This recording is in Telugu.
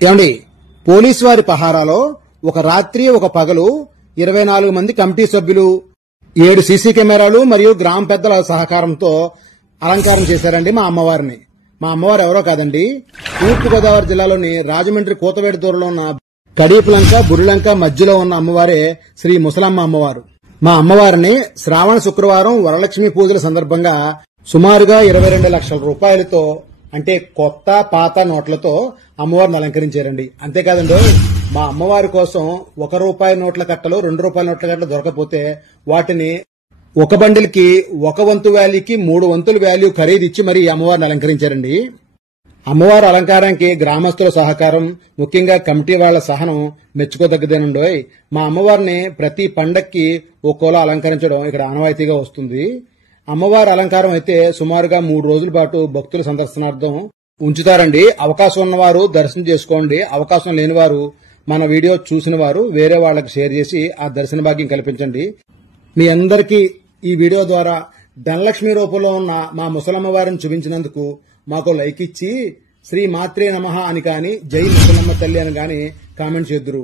ఏమండి, పోలీసు వారి పహారాలో ఒక రాత్రి ఒక పగలు 24 మంది కమిటీ సభ్యులు 7 సీసీ కెమెరాలు మరియు గ్రామ పెద్దల సహకారంతో అలంకారం చేశారండి మా అమ్మవారిని. మా అమ్మవారు ఎవరో కాదండి, తూర్పుగోదావరి జిల్లాలోని రాజమండ్రి కూతవేడి దూరంలో ఉన్న కడీపులంక బుర్రిలంక మధ్యలో ఉన్న అమ్మవారే శ్రీ ముసలమ్మ అమ్మవారు. మా అమ్మవారిని శ్రావణ శుక్రవారం వరలక్ష్మి పూజల సందర్భంగా సుమారుగా 22 లక్షల రూపాయలతో, అంటే కొత్త పాత నోట్లతో అమ్మవారిని అలంకరించారండి. అంతేకాదండి, మా అమ్మవారి కోసం ₹1 నోట్ల కట్టలు, ₹2 నోట్ల కట్టలు దొరకపోతే వాటిని ఒక బండిల్కి 1 వంతు వాల్యూకి 3 వంతుల వాల్యూ ఖరీదు ఇచ్చి మరీ అమ్మవారిని అలంకరించారండి. అమ్మవారి అలంకారానికి గ్రామస్తుల సహకారం, ముఖ్యంగా కమిటీ వాళ్ల సహనం మెచ్చుకోదగ్గదేనండోయ్. మా అమ్మవారిని ప్రతి పండక్కి ఒక్కోలా అలంకరించడం ఇక్కడ ఆనవాయితీగా వస్తుంది. అమ్మవారి అలంకారం అయితే సుమారుగా 3 రోజుల పాటు భక్తుల సందర్శనార్థం ఉంచుతారండి. అవకాశం ఉన్నవారు దర్శనం చేసుకోండి. అవకాశం లేని వారు మన వీడియో చూసిన వారు వేరే వాళ్లకు షేర్ చేసి ఆ దర్శన భాగ్యం కల్పించండి. మీ అందరికీ ఈ వీడియో ద్వారా ధనలక్ష్మి రూపంలో ఉన్న మా ముసలమ్మ వారిని చూపించినందుకు మాకు లైక్ ఇచ్చి శ్రీ మాత్రే నమః అని కానీ జై ముసలమ్మ తల్లి అని కానీ కామెంట్ చేద్దురు.